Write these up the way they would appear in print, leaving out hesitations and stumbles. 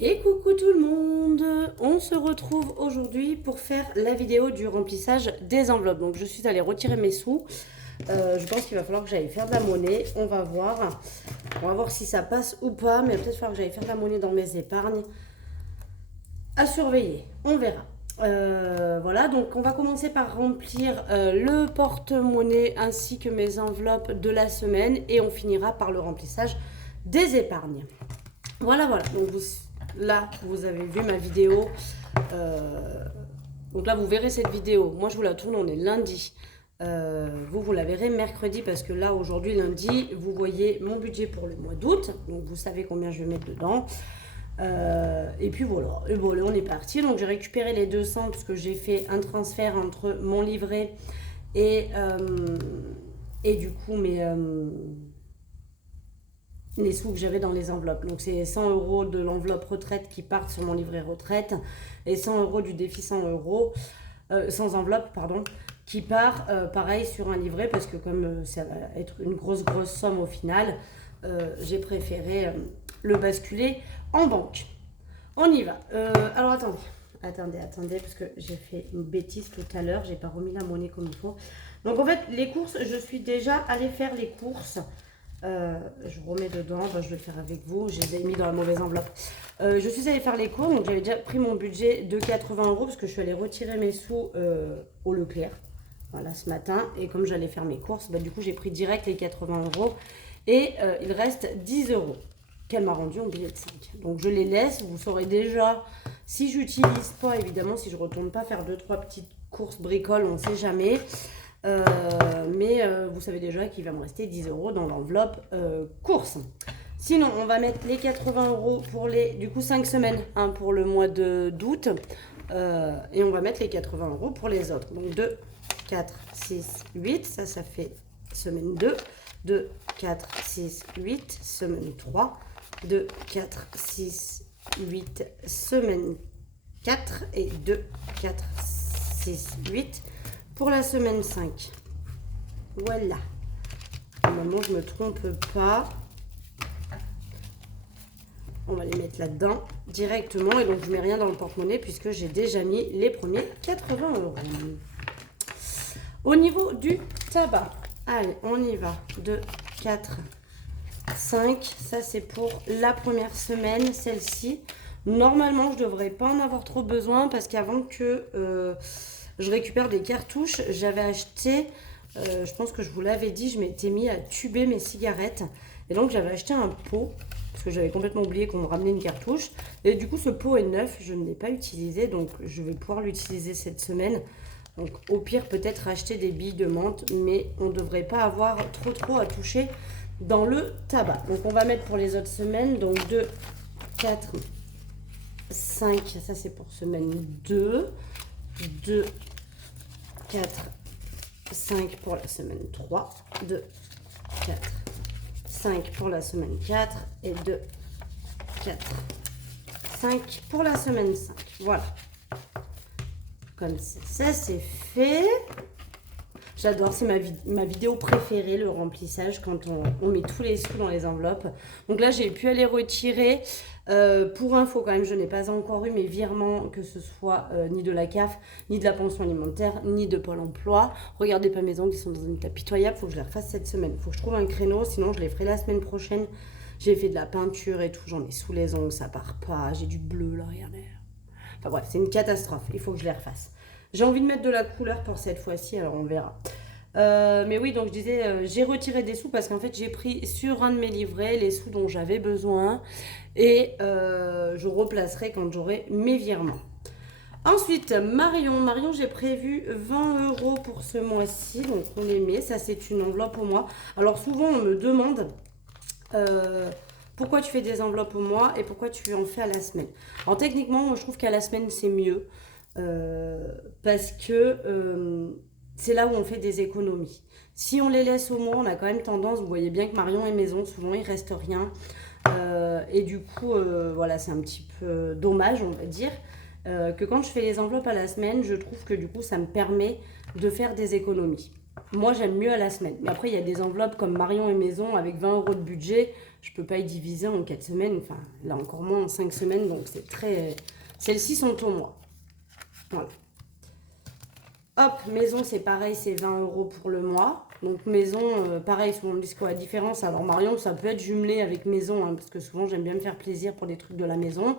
Et coucou tout le monde, on se retrouve aujourd'hui pour faire la vidéo du remplissage des enveloppes. Donc je suis allée retirer mes sous. Je pense qu'il va falloir que j'aille faire de la monnaie. On va voir si ça passe ou pas. Mais peut-être falloir que j'aille faire de la monnaie dans mes épargnes. À surveiller, on verra. Voilà, donc on va commencer par remplir le porte-monnaie ainsi que mes enveloppes de la semaine. Et on finira par le remplissage des épargnes. Voilà. Donc là, vous avez vu ma vidéo. Donc là, vous verrez cette vidéo. Moi, je vous la tourne, on est lundi. Vous la verrez mercredi parce que là, aujourd'hui, lundi, vous voyez mon budget pour le mois d'août. Donc, vous savez combien je vais mettre dedans. Et puis voilà. Et bon, on est parti. Donc, j'ai récupéré les 200 parce que j'ai fait un transfert entre mon livret et du coup, les sous que j'avais dans les enveloppes. Donc c'est 100 euros de l'enveloppe retraite qui partent sur mon livret retraite et 100 euros du défi 100 euros, sans enveloppe, pardon, qui part pareil sur un livret parce que comme ça va être une grosse somme au final, j'ai préféré le basculer en banque. On y va. Alors attendez, parce que j'ai fait une bêtise tout à l'heure, j'ai pas remis la monnaie comme il faut. Donc en fait, les courses, je suis déjà allée faire les courses. Je remets dedans, je vais le faire avec vous, je les ai mis dans la mauvaise enveloppe. Je suis allée faire les cours, donc j'avais déjà pris mon budget de 80 euros parce que je suis allée retirer mes sous au Leclerc, voilà, ce matin. Et comme j'allais faire mes courses, du coup j'ai pris direct les 80 euros et il reste 10 euros qu'elle m'a rendu en billet de 5. Donc je les laisse, vous saurez déjà si j'utilise pas, évidemment, si je retourne pas faire 2-3 petites courses bricoles, on sait jamais. Mais vous savez déjà qu'il va me rester 10 euros dans l'enveloppe course. Sinon, on va mettre les 80 euros pour les, du coup, 5 semaines pour le mois d'août. Et on va mettre les 80 euros pour les autres. Donc 2, 4, 6, 8. Ça fait semaine 2. 2, 4, 6, 8. Semaine 3. 2, 4, 6, 8. Semaine 4. Et 2, 4, 6, 8. Pour la semaine 5. Voilà. Normalement, je ne me trompe pas. On va les mettre là-dedans directement. Et donc, je ne mets rien dans le porte-monnaie puisque j'ai déjà mis les premiers 80 euros. Au niveau du tabac. Allez, on y va. 2, 4, 5. Ça, c'est pour la première semaine, celle-ci. Normalement, je ne devrais pas en avoir trop besoin parce qu'avant que... je récupère des cartouches. J'avais acheté, je pense que je vous l'avais dit, je m'étais mis à tuber mes cigarettes. Et donc j'avais acheté un pot, parce que j'avais complètement oublié qu'on me ramenait une cartouche. Et du coup ce pot est neuf, je ne l'ai pas utilisé, donc je vais pouvoir l'utiliser cette semaine. Donc au pire peut-être acheter des billes de menthe, mais on ne devrait pas avoir trop à toucher dans le tabac. Donc on va mettre pour les autres semaines, donc 2, 4, 5, ça c'est pour semaine 2. 2, 4, 5 pour la semaine 3, 2, 4, 5 pour la semaine 4 et 2, 4, 5 pour la semaine 5. Voilà. Comme ça c'est fait. J'adore, c'est ma vidéo préférée, le remplissage, quand on met tous les sous dans les enveloppes. Donc là, j'ai pu aller retirer. Pour info, quand même, je n'ai pas encore eu mes virements, que ce soit ni de la CAF, ni de la pension alimentaire, ni de Pôle emploi. Regardez pas mes ongles, ils sont dans un état pitoyable. Il faut que je les refasse cette semaine. Il faut que je trouve un créneau, sinon je les ferai la semaine prochaine. J'ai fait de la peinture et tout, j'en ai sous les ongles, ça part pas. J'ai du bleu là, regardez. Enfin bref, c'est une catastrophe. Il faut que je les refasse. J'ai envie de mettre de la couleur pour cette fois-ci, alors on verra. Mais oui, donc je disais, j'ai retiré des sous parce qu'en fait, j'ai pris sur un de mes livrets les sous dont j'avais besoin et je replacerai quand j'aurai mes virements. Ensuite, Marion, j'ai prévu 20 euros pour ce mois-ci, donc on les met. Ça, c'est une enveloppe au mois. Alors souvent, on me demande pourquoi tu fais des enveloppes au mois et pourquoi tu en fais à la semaine. Alors techniquement, moi, je trouve qu'à la semaine, c'est mieux. Parce que c'est là où on fait des économies. Si on les laisse au mois, on a quand même tendance, vous voyez bien que Marion est maison, souvent il reste rien. Et du coup, voilà, c'est un petit peu dommage, on va dire, que quand je fais les enveloppes à la semaine, je trouve que du coup, ça me permet de faire des économies. Moi, j'aime mieux à la semaine. Mais après, il y a des enveloppes comme Marion et Maison avec 20 euros de budget. je peux pas y diviser en 4 semaines, enfin là encore moins en 5 semaines, donc c'est très... Celles-ci sont au mois. Voilà. Hop, maison, c'est pareil, c'est 20 € pour le mois. Donc maison, pareil, souvent on me dit quoi la différence. Alors Marion, ça peut être jumelé avec maison, hein, parce que souvent j'aime bien me faire plaisir pour des trucs de la maison.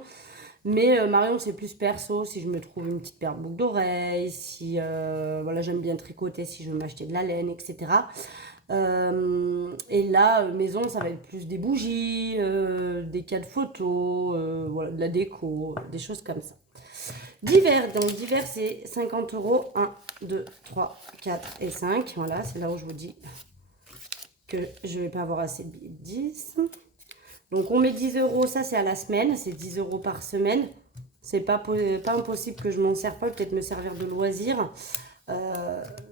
Mais Marion, c'est plus perso, si je me trouve une petite paire de boucles d'oreilles, si voilà, j'aime bien tricoter, si je veux m'acheter de la laine, etc. Et là, maison, ça va être plus des bougies, des cas de photos, voilà, de la déco, des choses comme ça. Divers, donc divers, c'est 50 €. 1, 2, 3, 4 et 5. Voilà, c'est là où je vous dis que je ne vais pas avoir assez de billets de 10. Donc on met 10 €, ça c'est à la semaine, c'est 10 € par semaine. C'est pas impossible que je m'en sers pas, peut-être me servir de loisir.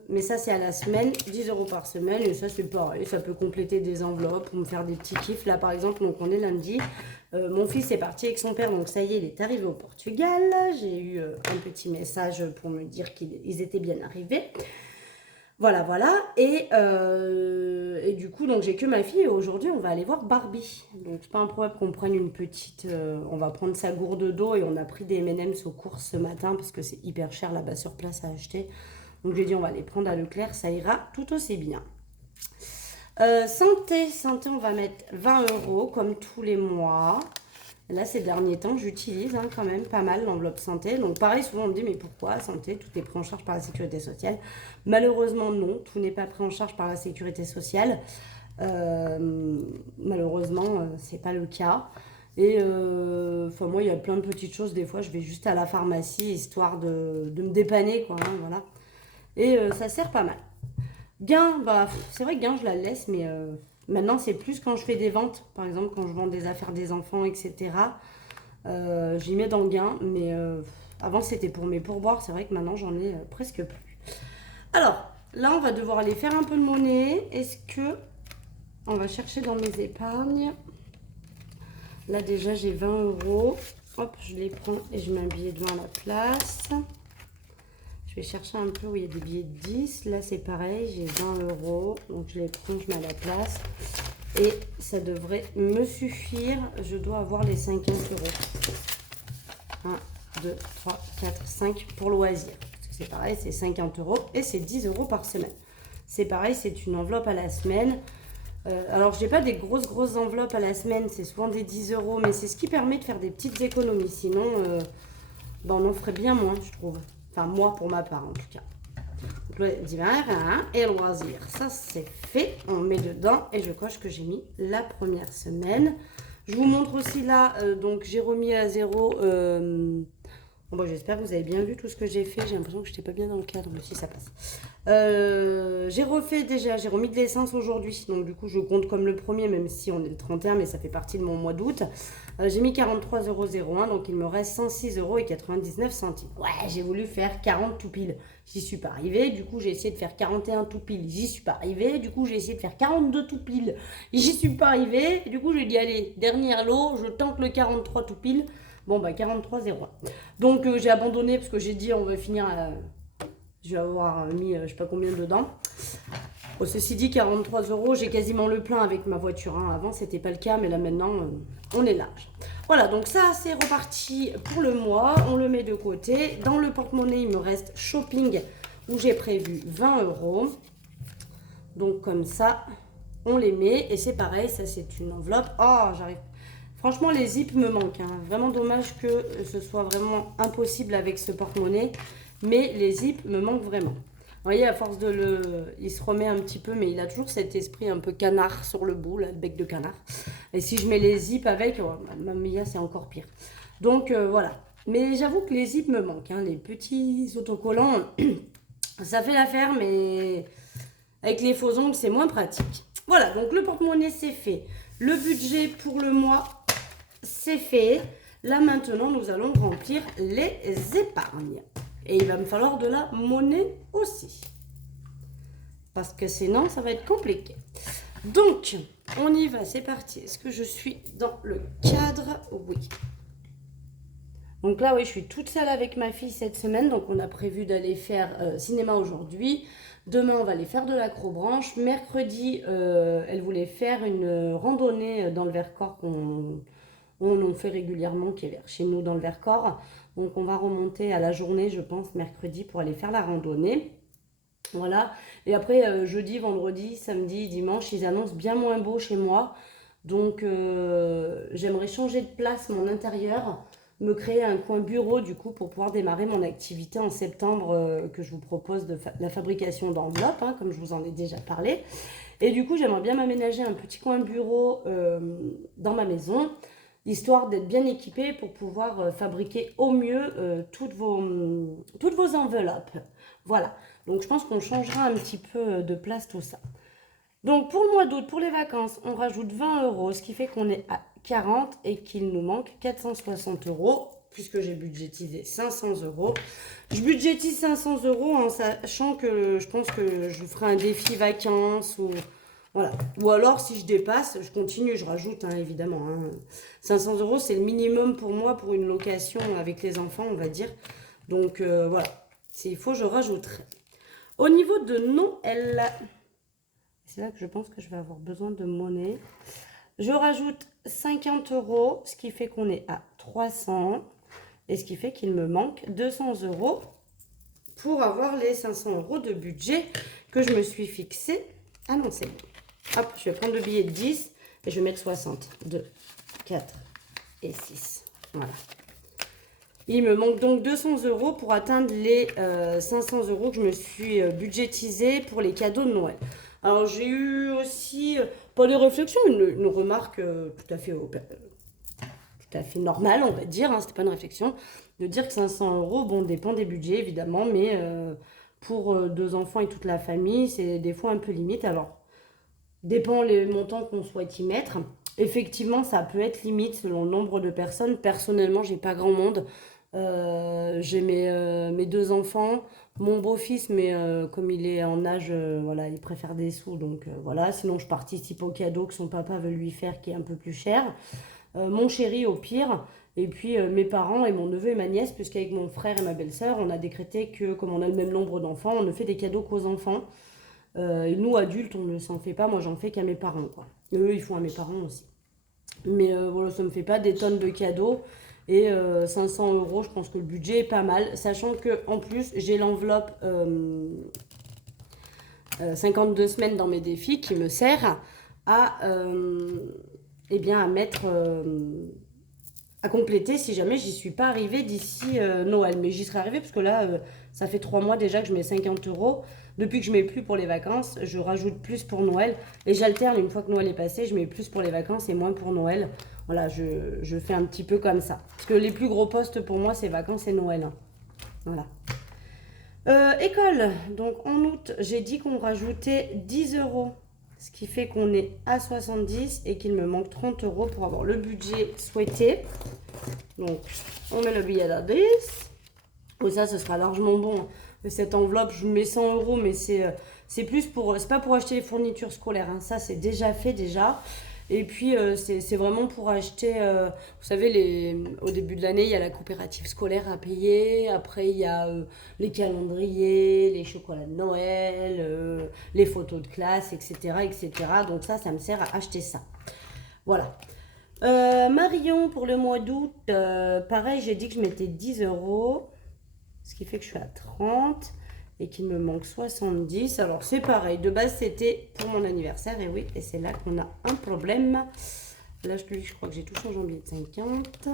Mais ça c'est à la semaine, 10 € par semaine, et ça c'est pareil, ça peut compléter des enveloppes ou me faire des petits kiffs. Là par exemple, donc on est lundi, mon fils est parti avec son père, donc ça y est, il est arrivé au Portugal. J'ai eu un petit message pour me dire qu'ils étaient bien arrivés. Voilà, voilà. Et du coup, donc j'ai que ma fille et aujourd'hui, on va aller voir Barbie. Donc, c'est pas improbable qu'on prenne une petite... on va prendre sa gourde d'eau et on a pris des M&M's aux courses ce matin parce que c'est hyper cher là-bas sur place à acheter. Donc, j'ai dit, on va les prendre à Leclerc, ça ira tout aussi bien. Santé, on va mettre 20 € comme tous les mois. Là, ces derniers temps, j'utilise quand même pas mal l'enveloppe santé. Donc pareil, souvent on me dit, mais pourquoi santé? Tout est pris en charge par la sécurité sociale. Malheureusement, non. Tout n'est pas pris en charge par la sécurité sociale. Malheureusement, c'est pas le cas. Et enfin, moi, il y a plein de petites choses. Des fois, je vais juste à la pharmacie, histoire de me dépanner, quoi. Voilà. Et ça sert pas mal. Gain, bah, c'est vrai que gain, je la laisse, mais... maintenant, c'est plus quand je fais des ventes, par exemple, quand je vends des affaires des enfants, etc. J'y mets dans le gain, mais avant, c'était pour mes pourboires. C'est vrai que maintenant, j'en ai presque plus. Alors, là, on va devoir aller faire un peu de monnaie. Est-ce que on va chercher dans mes épargnes? Là, déjà, j'ai 20 €. Hop, je les prends et je mets un billet de 20 à la place. Je vais chercher un peu où il y a des billets de 10. Là, c'est pareil, j'ai 20 €. Donc, je les prends, je mets à la place. Et ça devrait me suffire. Je dois avoir les 50 €. 1, 2, 3, 4, 5 pour loisir. C'est pareil, c'est 50 € et c'est 10 € par semaine. C'est pareil, c'est une enveloppe à la semaine. Alors, je n'ai pas des grosses enveloppes à la semaine. C'est souvent des 10 €. Mais c'est ce qui permet de faire des petites économies. Sinon, ben, on en ferait bien moins, je trouve. Enfin, moi, pour ma part, en tout cas. Donc, le divers et loisir. Ça, c'est fait. On met dedans et je coche que j'ai mis la première semaine. Je vous montre aussi là, donc j'ai remis à zéro. Bon, j'espère que vous avez bien vu tout ce que j'ai fait. J'ai l'impression que je n'étais pas bien dans le cadre, mais si ça passe. J'ai refait déjà, j'ai remis de l'essence aujourd'hui. Donc du coup, je compte comme le premier, même si on est le 31, mais ça fait partie de mon mois d'août. J'ai mis 43,01 €, donc il me reste 106,99 €. Ouais, j'ai voulu faire 40 tout pile. J'y suis pas arrivée. Du coup, j'ai essayé de faire 41 tout pile. J'y suis pas arrivée. Du coup, j'ai essayé de faire 42 tout pile. J'y suis pas arrivée. Et du coup, j'ai dit, allez, dernière lot, je tente le 43 tout pile. Bon, bah 43,01. Donc, j'ai abandonné parce que j'ai dit, on va finir à... Je vais avoir mis, je sais pas combien dedans. Bon, ceci dit, 43 €, j'ai quasiment le plein avec ma voiture. Avant, c'était pas le cas, mais là, maintenant, on est large. Voilà, donc ça, c'est reparti pour le mois. On le met de côté. Dans le porte-monnaie, il me reste shopping où j'ai prévu 20 €. Donc, comme ça, on les met. Et c'est pareil, ça, c'est une enveloppe. Oh, j'arrive... Franchement, les zips me manquent. Vraiment dommage que ce soit vraiment impossible avec ce porte-monnaie. Mais les zips me manquent vraiment. Vous voyez, à force de le... Il se remet un petit peu, mais il a toujours cet esprit un peu canard sur le bout, là, le bec de canard. Et si je mets les zips avec, oh, Mia, c'est encore pire. Donc, voilà. Mais j'avoue que les zips me manquent. Les petits autocollants, ça fait l'affaire, mais avec les faux ongles, c'est moins pratique. Voilà, donc le porte-monnaie, c'est fait. Le budget pour le mois, c'est fait. Là, maintenant, nous allons remplir les épargnes. Et il va me falloir de la monnaie aussi. Parce que sinon, ça va être compliqué. Donc, on y va, c'est parti. Est-ce que je suis dans le cadre? Oui. Donc là, oui, je suis toute seule avec ma fille cette semaine. Donc, on a prévu d'aller faire cinéma aujourd'hui. Demain, on va aller faire de l'acrobranche. Mercredi, elle voulait faire une randonnée dans le Vercors on en fait régulièrement, qui est vers chez nous dans le Vercors. Donc, on va remonter à la journée, je pense, mercredi pour aller faire la randonnée. Voilà. Et après, jeudi, vendredi, samedi, dimanche, ils annoncent bien moins beau chez moi. Donc, j'aimerais changer de place mon intérieur, me créer un coin bureau du coup pour pouvoir démarrer mon activité en septembre que je vous propose de la fabrication d'enveloppes, hein, comme je vous en ai déjà parlé. Et du coup, j'aimerais bien m'aménager un petit coin bureau dans ma maison, histoire d'être bien équipée pour pouvoir fabriquer au mieux toutes vos enveloppes. Voilà. Donc, je pense qu'on changera un petit peu de place tout ça. Donc, pour le mois d'août, pour les vacances, on rajoute 20 euros, ce qui fait qu'on est à 40 et qu'il nous manque 460 euros, puisque j'ai budgétisé 500 euros. Je budgétise 500 euros en sachant que je pense que je ferai un défi vacances ou voilà. Ou alors, si je dépasse, je continue, je rajoute, hein, évidemment. 500 euros, c'est le minimum pour moi pour une location avec les enfants, on va dire. Donc, voilà. S'il faut, je rajouterai. Au niveau de Noël, c'est là que je pense que je vais avoir besoin de monnaie. Je rajoute 50 euros, ce qui fait qu'on est à 300. Et ce qui fait qu'il me manque 200 euros pour avoir les 500 euros de budget que je me suis fixé. Ah non, c'est bon. Hop, je vais prendre le billet de 10 et je vais mettre 60. 2, 4 et 6. Voilà. Il me manque donc 200 euros pour atteindre les 500 euros que je me suis budgétisé pour les cadeaux de Noël. Alors, j'ai eu aussi, pas des réflexions, une remarque tout à fait normale, on va dire. Hein, c'était pas une réflexion. De dire que 500 euros, bon, dépend des budgets, évidemment, mais pour deux enfants et toute la famille, c'est des fois un peu limite. Alors, dépend les montants qu'on souhaite y mettre. Effectivement, ça peut être limite selon le nombre de personnes. Personnellement, j'ai pas grand monde. J'ai mes deux enfants, mon beau-fils, mais comme il est en âge, voilà, il préfère des sous, donc voilà. Sinon, je participe au cadeau que son papa veut lui faire, qui est un peu plus cher. Mon chéri, au pire. Et puis mes parents et mon neveu et ma nièce, puisqu'avec mon frère et ma belle-sœur, on a décrété que, comme on a le même nombre d'enfants, on ne fait des cadeaux qu'aux enfants. Et nous, adultes, on ne s'en fait pas. Moi, j'en fais qu'à mes parents, quoi. Et eux, ils font à mes parents aussi. Mais voilà, ça ne me fait pas des tonnes de cadeaux. Et 500 euros, je pense que le budget est pas mal. Sachant que en plus, j'ai l'enveloppe 52 semaines dans mes défis qui me sert à, eh bien, à mettre, à compléter si jamais j'y suis pas arrivée d'ici Noël. Mais j'y serai arrivée parce que là, ça fait 3 mois déjà que je mets 50 euros. Depuis que je mets plus pour les vacances, je rajoute plus pour Noël. Et j'alterne, une fois que Noël est passé, je mets plus pour les vacances et moins pour Noël. Voilà, je fais un petit peu comme ça. Parce que les plus gros postes pour moi, c'est vacances et Noël. Hein. Voilà. École. Donc en août, j'ai dit qu'on rajoutait 10 euros. Ce qui fait qu'on est à 70 et qu'il me manque 30 euros pour avoir le budget souhaité. Donc, on met le billet d'indice. Oh, ça, ce sera largement bon. Cette enveloppe, je mets 100 euros, mais c'est plus pour... C'est pas pour acheter les fournitures scolaires. Hein. Ça, c'est déjà fait, déjà. Et puis, c'est vraiment pour acheter... vous savez, au début de l'année, il y a la coopérative scolaire à payer. Après, il y a les calendriers, les chocolats de Noël, les photos de classe, etc., etc. Donc ça me sert à acheter ça. Voilà. Marion, pour le mois d'août, pareil, j'ai dit que je mettais 10 euros. Ce qui fait que je suis à 30 et qu'il me manque 70. Alors c'est pareil, de base c'était pour mon anniversaire et oui, et c'est là qu'on a un problème. Là je crois que j'ai tout changé en billet de 50.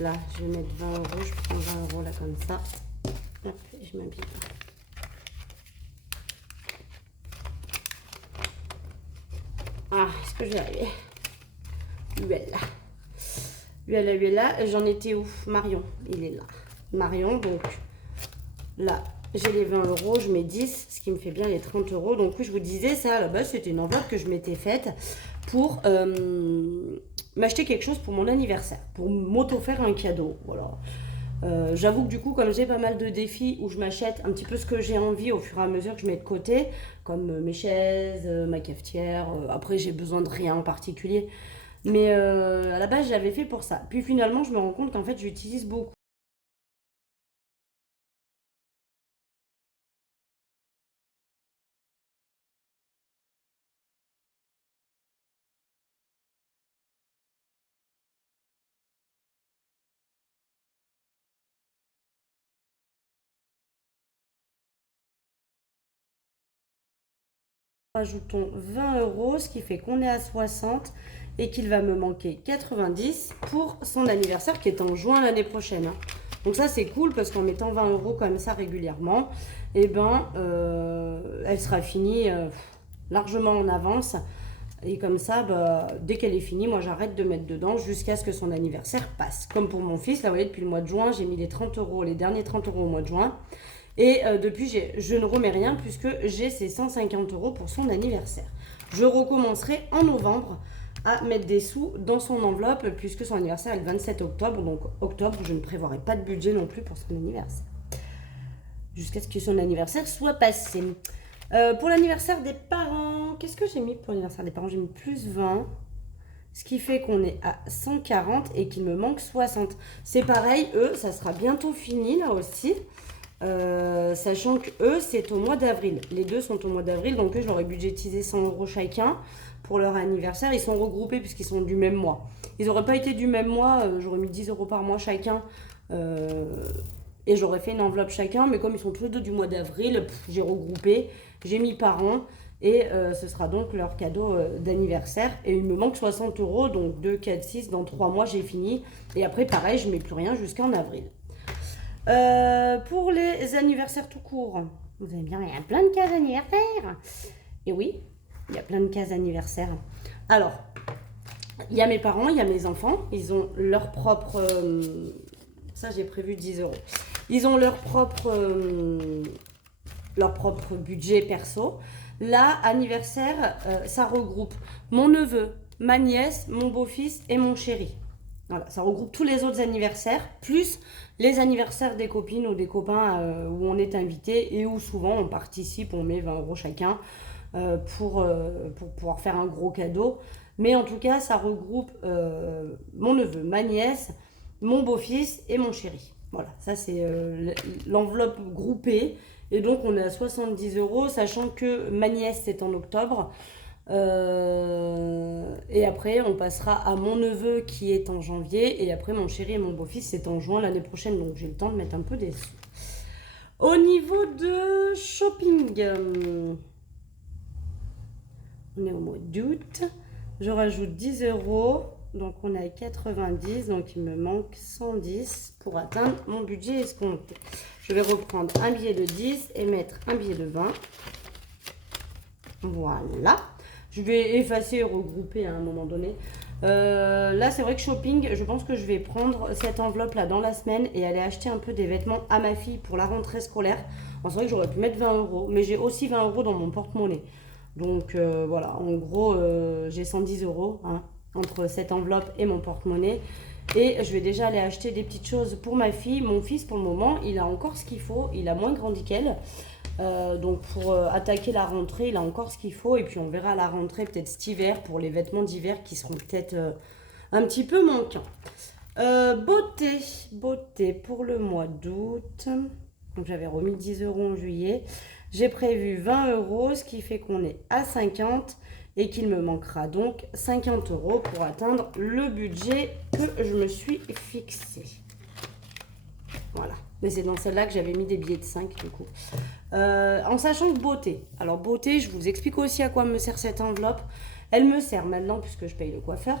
Là je vais mettre 20 euros, je prends 20 euros là comme ça. Hop, et je m'habille. Ah, est-ce que je vais arriver? Là, j'en étais où? Marion, il est là. Marion, donc là, j'ai les 20 euros, je mets 10, ce qui me fait bien les 30 euros. Donc oui, je vous disais, ça, à la base, c'était une enveloppe que je m'étais faite pour m'acheter quelque chose pour mon anniversaire, pour m'auto-faire un cadeau. Voilà. J'avoue que du coup, comme j'ai pas mal de défis où je m'achète un petit peu ce que j'ai envie au fur et à mesure que je mets de côté, comme mes chaises, ma cafetière, après j'ai besoin de rien en particulier. Mais à la base, j'avais fait pour ça. Puis finalement, je me rends compte qu'en fait, j'utilise beaucoup. Rajoutons 20 euros, ce qui fait qu'on est à 60 et qu'il va me manquer 90 pour son anniversaire qui est en juin l'année prochaine. Hein. Donc ça c'est cool parce qu'en mettant 20 euros comme ça régulièrement, eh ben, elle sera finie largement en avance. Et comme ça, bah, dès qu'elle est finie, moi j'arrête de mettre dedans jusqu'à ce que son anniversaire passe. Comme pour mon fils, là vous voyez, depuis le mois de juin, j'ai mis les 30 euros, les derniers 30 euros au mois de juin. Et depuis, je ne remets rien puisque j'ai ces 150 euros pour son anniversaire. Je recommencerai en novembre à mettre des sous dans son enveloppe puisque son anniversaire est le 27 octobre. Donc octobre, je ne prévoirai pas de budget non plus pour son anniversaire. Jusqu'à ce que son anniversaire soit passé. Pour l'anniversaire des parents, qu'est-ce que j'ai mis pour l'anniversaire des parents? J'ai mis plus 20. Ce qui fait qu'on est à 140 et qu'il me manque 60. C'est pareil, eux, ça sera bientôt fini là aussi. Sachant que eux c'est au mois d'avril, les deux sont au mois d'avril, donc eux j'aurais budgétisé 100 euros chacun pour leur anniversaire. Ils sont regroupés puisqu'ils sont du même mois. Ils n'auraient pas été du même mois, j'aurais mis 10 euros par mois chacun et j'aurais fait une enveloppe chacun, mais comme ils sont tous les deux du mois d'avril, j'ai regroupé, j'ai mis par an et ce sera donc leur cadeau d'anniversaire. Et il me manque 60 euros, donc 2, 4, 6, dans 3 mois j'ai fini. Et après pareil, je ne mets plus rien jusqu'en avril. Pour les anniversaires tout court, vous allez bien, il y a plein de cases anniversaires. Et oui, il y a plein de cases anniversaires. Alors, il y a mes parents, il y a mes enfants. Ils ont leur propre... ça, j'ai prévu 10 euros. Ils ont leur propre budget perso. Là, anniversaire, ça regroupe mon neveu, ma nièce, mon beau-fils et mon chéri. Voilà, ça regroupe tous les autres anniversaires, plus les anniversaires des copines ou des copains où on est invité et où souvent on participe, on met 20 euros chacun pour pouvoir faire un gros cadeau. Mais en tout cas, ça regroupe mon neveu, ma nièce, mon beau-fils et mon chéri. Voilà, ça c'est l'enveloppe groupée. Et donc on est à 70 euros, sachant que ma nièce c'est en octobre. Et après on passera à mon neveu qui est en janvier. Et après mon chéri et mon beau-fils c'est en juin l'année prochaine. Donc j'ai le temps de mettre un peu des sous. Au niveau de shopping, on est au mois d'août. Je rajoute 10 euros. Donc on est à 90, donc il me manque 110 pour atteindre mon budget escompté. Je vais reprendre un billet de 10 et mettre un billet de 20. Voilà. Je vais effacer et regrouper à un moment donné. Là, c'est vrai que shopping, je pense que je vais prendre cette enveloppe-là dans la semaine et aller acheter un peu des vêtements à ma fille pour la rentrée scolaire. C'est vrai que j'aurais pu mettre 20 euros, mais j'ai aussi 20 euros dans mon porte-monnaie. Donc voilà, en gros, j'ai 110 euros. Hein, entre cette enveloppe et mon porte-monnaie. Et je vais déjà aller acheter des petites choses pour ma fille. Mon fils, pour le moment, il a encore ce qu'il faut. Il a moins grandi qu'elle. Donc pour attaquer la rentrée, il a encore ce qu'il faut. Et puis on verra à la rentrée peut-être cet hiver pour les vêtements d'hiver qui seront peut-être un petit peu manquants. Beauté pour le mois d'août. Donc j'avais remis 10 euros en juillet. J'ai prévu 20 euros, ce qui fait qu'on est à 50 et qu'il me manquera donc 50 euros pour atteindre le budget que je me suis fixé. Voilà. Mais c'est dans celle-là que j'avais mis des billets de 5 du coup. En sachant que beauté. Alors beauté, je vous explique aussi à quoi me sert cette enveloppe. Elle me sert maintenant, puisque je paye le coiffeur,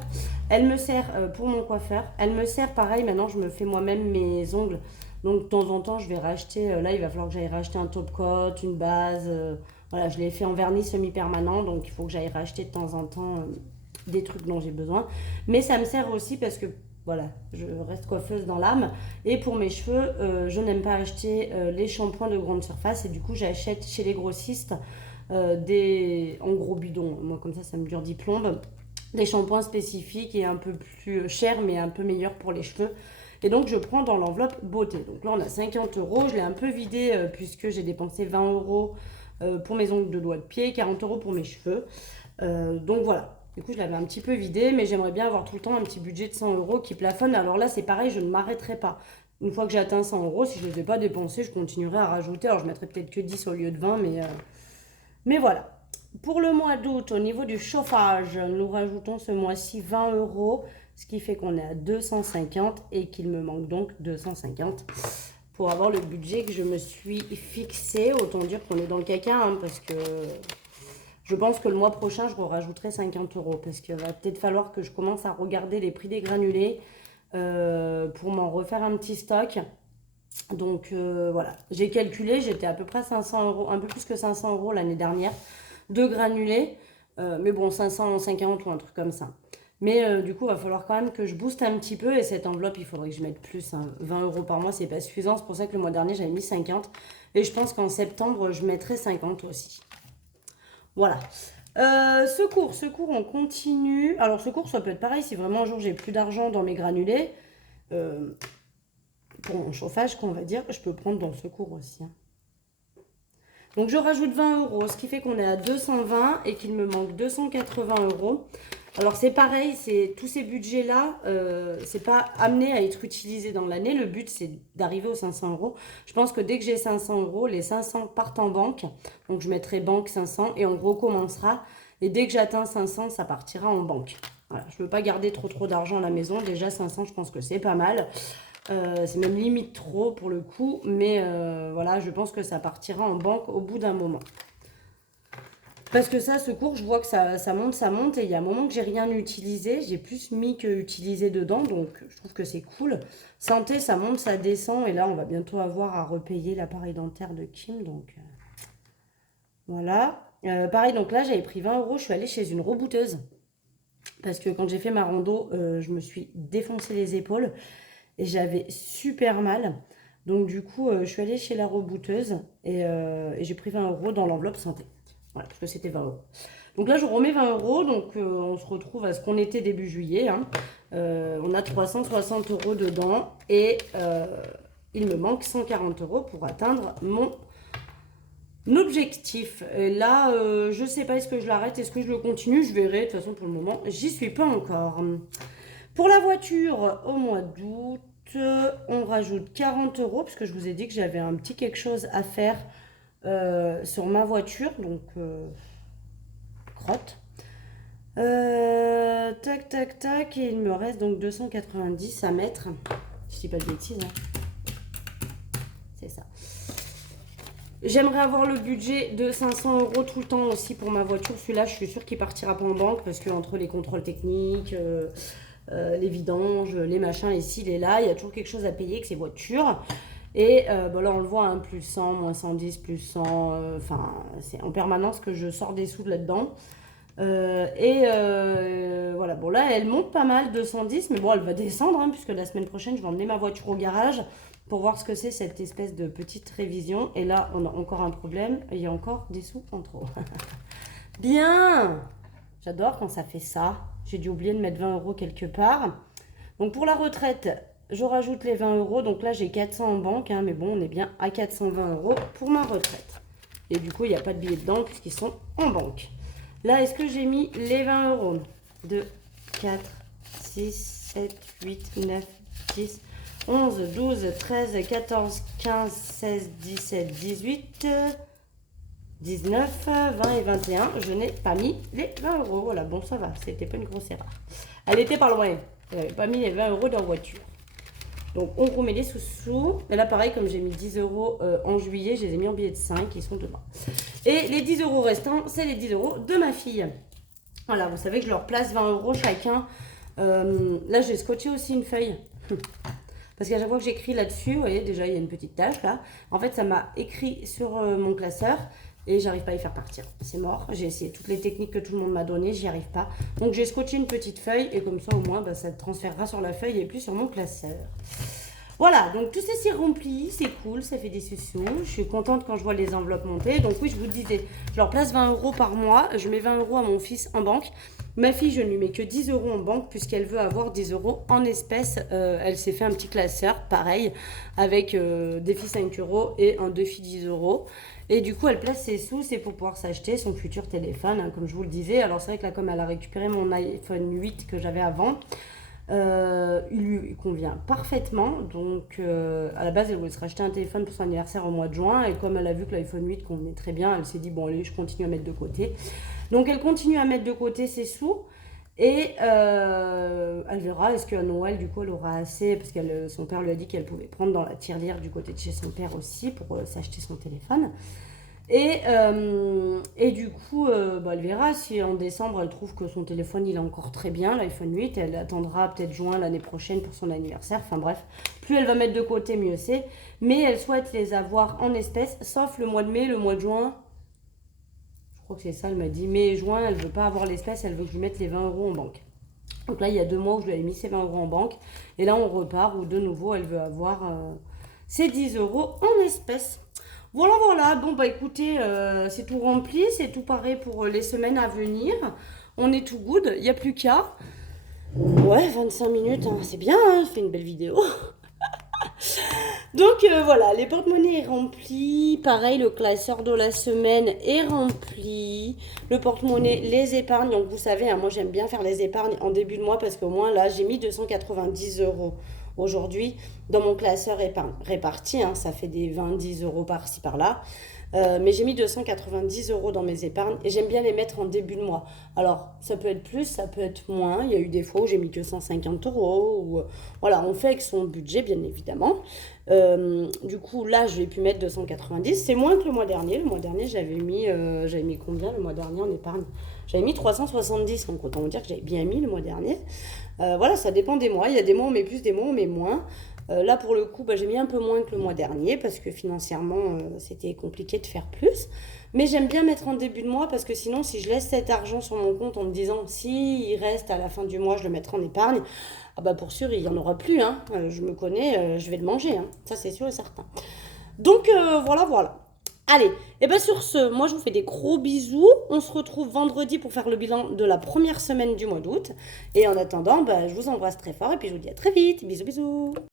elle me sert pour mon coiffeur. Elle me sert pareil, maintenant je me fais moi-même mes ongles. Donc de temps en temps, je vais racheter, là il va falloir que j'aille racheter un top coat, une base. Voilà, je l'ai fait en vernis semi-permanent, donc il faut que j'aille racheter de temps en temps des trucs dont j'ai besoin. Mais ça me sert aussi parce que, voilà, je reste coiffeuse dans l'âme. Et pour mes cheveux, je n'aime pas acheter les shampoings de grande surface. Et du coup, j'achète chez les grossistes en gros bidon. Moi, comme ça me dure 10 plombes. Des shampoings spécifiques et un peu plus chers, mais un peu meilleurs pour les cheveux. Et donc, je prends dans l'enveloppe beauté. Donc là, on a 50 euros. Je l'ai un peu vidé puisque j'ai dépensé 20 euros pour mes ongles de doigts de pied, 40 euros pour mes cheveux. Donc voilà. Du coup, je l'avais un petit peu vidé, mais j'aimerais bien avoir tout le temps un petit budget de 100 euros qui plafonne. Alors là, c'est pareil, je ne m'arrêterai pas. Une fois que j'ai atteint 100 euros, si je ne les ai pas dépensés, je continuerai à rajouter. Alors, je mettrai peut-être que 10 au lieu de 20, mais voilà. Pour le mois d'août, au niveau du chauffage, nous rajoutons ce mois-ci 20 euros, ce qui fait qu'on est à 250 et qu'il me manque donc 250 pour avoir le budget que je me suis fixé. Autant dire qu'on est dans le caca, hein, parce que Je pense que le mois prochain, je rajouterai 50 euros parce qu'il va peut-être falloir que je commence à regarder les prix des granulés pour m'en refaire un petit stock. Donc voilà, j'ai calculé, j'étais à peu près 500 euros, un peu plus que 500 euros l'année dernière de granulés. Mais bon, 550 ou un truc comme ça. Mais du coup, il va falloir quand même que je booste un petit peu. Et cette enveloppe, il faudrait que je mette plus. 20 euros par mois, c'est pas suffisant. C'est pour ça que le mois dernier, j'avais mis 50. Et je pense qu'en septembre, je mettrai 50 aussi. Voilà. Secours, on continue. Alors, secours, ça peut être pareil. Si vraiment un jour, j'ai plus d'argent dans mes granulés, pour mon chauffage, qu'on va dire, je peux prendre dans le secours aussi. Donc je rajoute 20 euros, ce qui fait qu'on est à 220 et qu'il me manque 280 euros. Alors c'est pareil, tous ces budgets-là, c'est pas amené à être utilisé dans l'année. Le but, c'est d'arriver aux 500 euros. Je pense que dès que j'ai 500 euros, les 500 partent en banque. Donc je mettrai banque 500 et on recommencera. Et dès que j'atteins 500, ça partira en banque. Voilà, je ne veux pas garder trop d'argent à la maison. Déjà 500, je pense que c'est pas mal. C'est même limite trop pour le coup, mais voilà, je pense que ça partira en banque au bout d'un moment. Parce que ça, secours, je vois que ça monte, et il y a un moment que j'ai rien utilisé, j'ai plus mis que utilisé dedans, donc je trouve que c'est cool. Santé, ça monte, ça descend, et là, on va bientôt avoir à repayer l'appareil dentaire de Kim, donc voilà. Pareil, donc là, j'avais pris 20 euros, je suis allée chez une rebouteuse, parce que quand j'ai fait ma rando, je me suis défoncé les épaules, et j'avais super mal. Donc du coup, je suis allée chez la rebouteuse et j'ai pris 20 euros dans l'enveloppe santé. Voilà, parce que c'était 20 euros. Donc là, je remets 20 euros. Donc on se retrouve à ce qu'on était début juillet. Hein. On a 360 euros dedans. Et il me manque 140 euros pour atteindre mon objectif. Et là, je ne sais pas, est-ce que je l'arrête, est-ce que je le continue. Je verrai. De toute façon, pour le moment, j'y suis pas encore. Pour la voiture, au mois d'août, on rajoute 40 euros, parce que je vous ai dit que j'avais un petit quelque chose à faire sur ma voiture, donc crotte. Tac, et il me reste donc 290 à mettre. Je dis pas de bêtises, hein. C'est ça. J'aimerais avoir le budget de 500 euros tout le temps aussi pour ma voiture. Celui-là, je suis sûre qu'il partira pas en banque, parce que entre les contrôles techniques... les vidanges, les machins, les ci, les là, il y a toujours quelque chose à payer avec ces voitures. Et bah là, on le voit, hein, plus 100, moins 110, plus 100. Enfin, c'est en permanence que je sors des sous là-dedans. Voilà, bon là, elle monte pas mal, 210, mais bon, elle va descendre, hein, puisque la semaine prochaine, je vais emmener ma voiture au garage pour voir ce que c'est cette espèce de petite révision. Et là, on a encore un problème, il y a encore des sous en trop. Bien! J'adore quand ça fait ça. J'ai dû oublier de mettre 20 euros quelque part. Donc pour la retraite, je rajoute les 20 euros. Donc là, j'ai 400 en banque. Hein, mais bon, on est bien à 420 euros pour ma retraite. Et du coup, il n'y a pas de billets dedans puisqu'ils sont en banque. Là, est-ce que j'ai mis les 20 euros? 2, 4, 6, 7, 8, 9, 10, 11, 12, 13, 14, 15, 16, 17, 18... 19, 20 et 21, je n'ai pas mis les 20 euros. Voilà, bon, ça va, c'était pas une grosse erreur. Elle était pas loin. Elle n'avait pas mis les 20 euros dans la voiture. Donc, on remet les sous-sous. Et là, pareil, comme j'ai mis 10 euros en juillet, je les ai mis en billets de 5, ils sont dedans. Et les 10 euros restants, c'est les 10 euros de ma fille. Voilà, vous savez que je leur place 20 euros chacun. Là, j'ai scotché aussi une feuille. Parce qu'à chaque fois que j'écris là-dessus, vous voyez, déjà, il y a une petite tache là. En fait, ça m'a écrit sur mon classeur. Et j'arrive pas à y faire partir. C'est mort. J'ai essayé toutes les techniques que tout le monde m'a données. J'y arrive pas. Donc j'ai scotché une petite feuille. Et comme ça au moins bah, ça transférera sur la feuille et plus sur mon classeur. Voilà. Donc tout ça c'est rempli. C'est cool. Ça fait des sous. Je suis contente quand je vois les enveloppes monter. Donc oui, je vous disais, je leur place 20 euros par mois. Je mets 20 euros à mon fils en banque. Ma fille, je ne lui mets que 10 euros en banque puisqu'elle veut avoir 10 euros en espèces. Elle s'est fait un petit classeur, pareil, avec défi 5 euros et un défi 10 euros. Et du coup, elle place ses sous, c'est pour pouvoir s'acheter son futur téléphone, hein, comme je vous le disais. Alors c'est vrai que là, comme elle a récupéré mon iPhone 8 que j'avais avant, il lui convient parfaitement. Donc à la base, elle voulait se racheter un téléphone pour son anniversaire au mois de juin. Et comme elle a vu que l'iPhone 8 convenait très bien, elle s'est dit, bon allez, je continue à mettre de côté. Donc elle continue à mettre de côté ses sous. Et elle verra, est-ce qu'à Noël, du coup, elle aura assez, parce que son père lui a dit qu'elle pouvait prendre dans la tirelire du côté de chez son père aussi pour s'acheter son téléphone. Et du coup, elle verra si en décembre, elle trouve que son téléphone, il est encore très bien, l'iPhone 8. Elle attendra peut-être juin l'année prochaine pour son anniversaire. Enfin bref, plus elle va mettre de côté, mieux c'est. Mais elle souhaite les avoir en espèces, sauf le mois de mai, le mois de juin. Je crois que c'est ça, elle m'a dit. Mai et juin, elle veut pas avoir l'espèce, elle veut que je lui mette les 20 euros en banque. Donc là, il y a 2 mois où je lui avais mis ses 20 euros en banque. Et là, on repart où de nouveau, elle veut avoir ses 10 euros en espèces. Voilà, voilà. Bon, bah écoutez, c'est tout rempli. C'est tout pareil pour les semaines à venir. On est tout good. Il n'y a plus qu'à. Ouais, 25 minutes, hein, c'est bien. Hein, je fais une belle vidéo. Donc voilà, les porte-monnaie est rempli. Pareil, le classeur de la semaine est rempli. Le porte-monnaie, les épargnes. Donc vous savez, hein, moi j'aime bien faire les épargnes en début de mois parce qu'au moins là, j'ai mis 290 euros aujourd'hui dans mon classeur épargne. Réparti, hein, ça fait des 20-10 euros par-ci par-là. Mais j'ai mis 290 euros dans mes épargnes et j'aime bien les mettre en début de mois. Alors, ça peut être plus, ça peut être moins. Il y a eu des fois où j'ai mis que 150 euros. Ou, voilà, on fait avec son budget, bien évidemment. Du coup, là, je vais pu mettre 290. C'est moins que le mois dernier. Le mois dernier, j'avais mis combien le mois dernier en épargne? J'avais mis 370. Donc, autant vous dire que j'avais bien mis le mois dernier. Voilà, ça dépend des mois. Il y a des mois où on met plus, des mois où on met moins. Là, pour le coup, j'ai mis un peu moins que le mois dernier parce que financièrement, c'était compliqué de faire plus. Mais j'aime bien mettre en début de mois parce que sinon, si je laisse cet argent sur mon compte en me disant si il reste à la fin du mois, je le mettrai en épargne, pour sûr, il n'y en aura plus. Hein. Je me connais, je vais le manger. Hein. Ça, c'est sûr et certain. Donc, voilà, voilà. Allez, et sur ce, moi je vous fais des gros bisous. On se retrouve vendredi pour faire le bilan de la première semaine du mois d'août. Et en attendant, je vous embrasse très fort et puis je vous dis à très vite. Bisous, bisous.